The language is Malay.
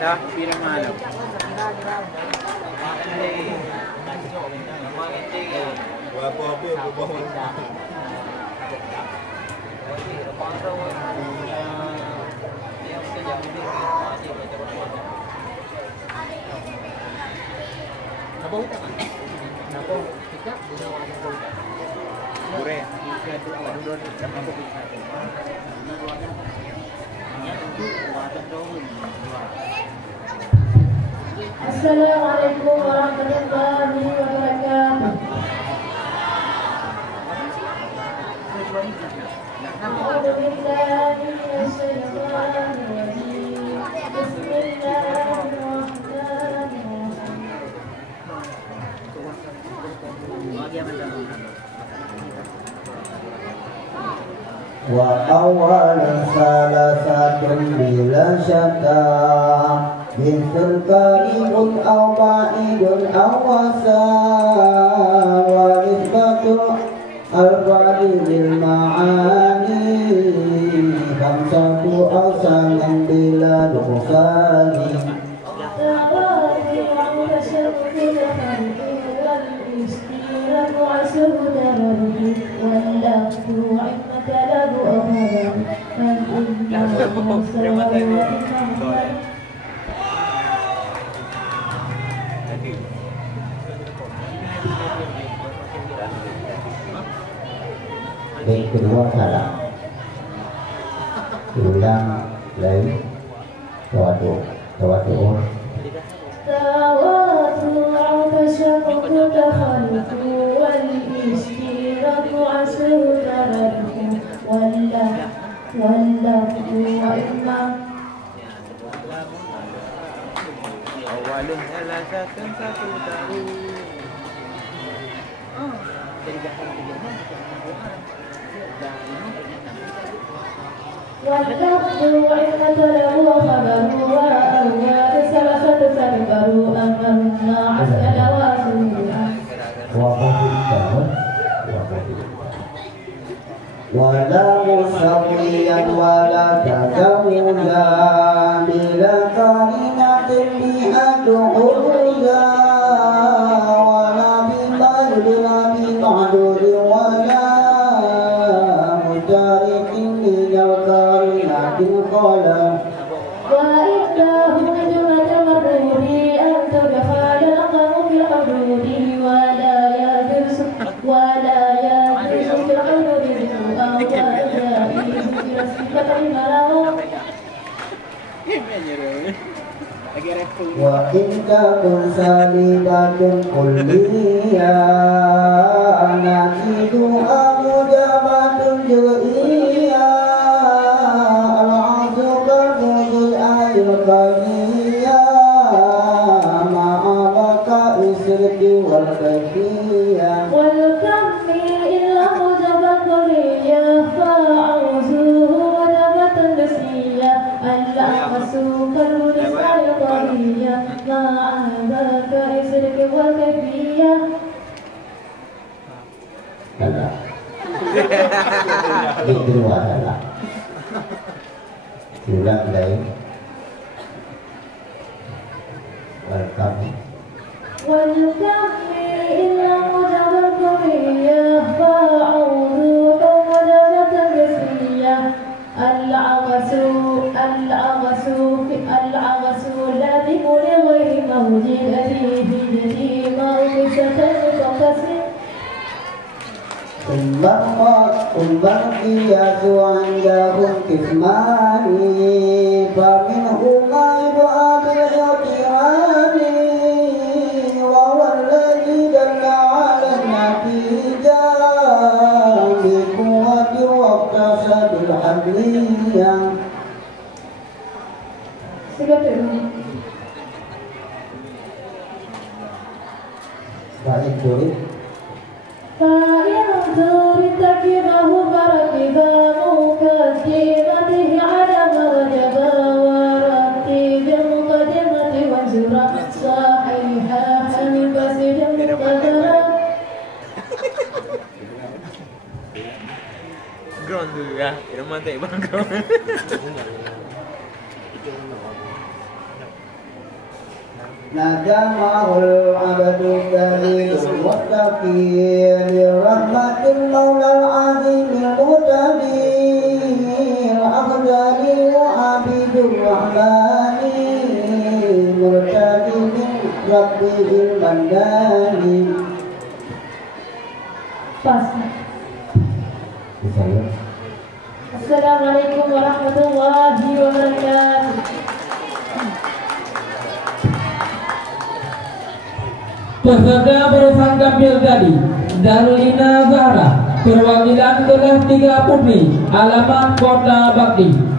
Dah, pirang malo. Apa-apa berbohong. Nabong ka man. Nabong tidak guna wala ko. Gure. Assalamualaikum warahmatullahi wabarakatuh. A'udzu billahi minasyaitonir rajim. Bismillahirrahmanirrahim. Wa awal salasatun bila syata bintul karibun aw ba'idun aw wasa wa nisbatul al-fadil ma'ani khamsatu awsanan bila nuqsani Yang kedua salah. Ulang lagi. Tawadu. Tawadu tashaqqu takhalluqu wal istiraku asru taraddu walla wa imma Awalun salasatun satu tahu. واللفظ وإن له خبر وأول ثلاثة تذكر أمرنا عسل وسوءا wala musawiyan wala tadawuya bila karinatin bi'adu uruya wala bibayla bima'duri wala mutarikin minal karinatin qala وإنه جملة المردود أن تدخل الأقم في الحدود ولا يجوز في الحدود wa in takun salibatun kulliya nakidu amujabatun ju'iya al-azuka kudul ayil kaliya ma'alaka isriki wal kafiya والكمل إلا مجب الكلية فأعوزه وجبة النسية الأقص كالنساء القوية مع ذاك إسرك والكيفية salah. Yang kedua salah. Ulang lagi. Welcome. والكمل إلا مجب الكلية فأعوزه وجبة النسية العغس الذي لغير موجود فيه جديد موجودة متصل Umbang qiyasu andahum kismani faminhuma ibabil i'tirani wa walladhi dalla ala natijah bi quwwati waqtasa bil habliyah baik boleh فإن تريد تكبه فركبا مقدمته على مرجبا ورتب المقدمة وانزرا صحيحا البسج مقدرا Ground dulu ya. Irman tak bang ground. نجمه العبد الدليل المتقي لرحمة المولى العظيم المتقي الأفضل عبد الرحمن مرتدي من ربه المنان. Pas. Assalamualaikum warahmatullahi wabarakatuh. Peserta berusaha tampil tadi Darulina Zahra, perwakilan kelas 3 Putri, alamat Kota Bakti.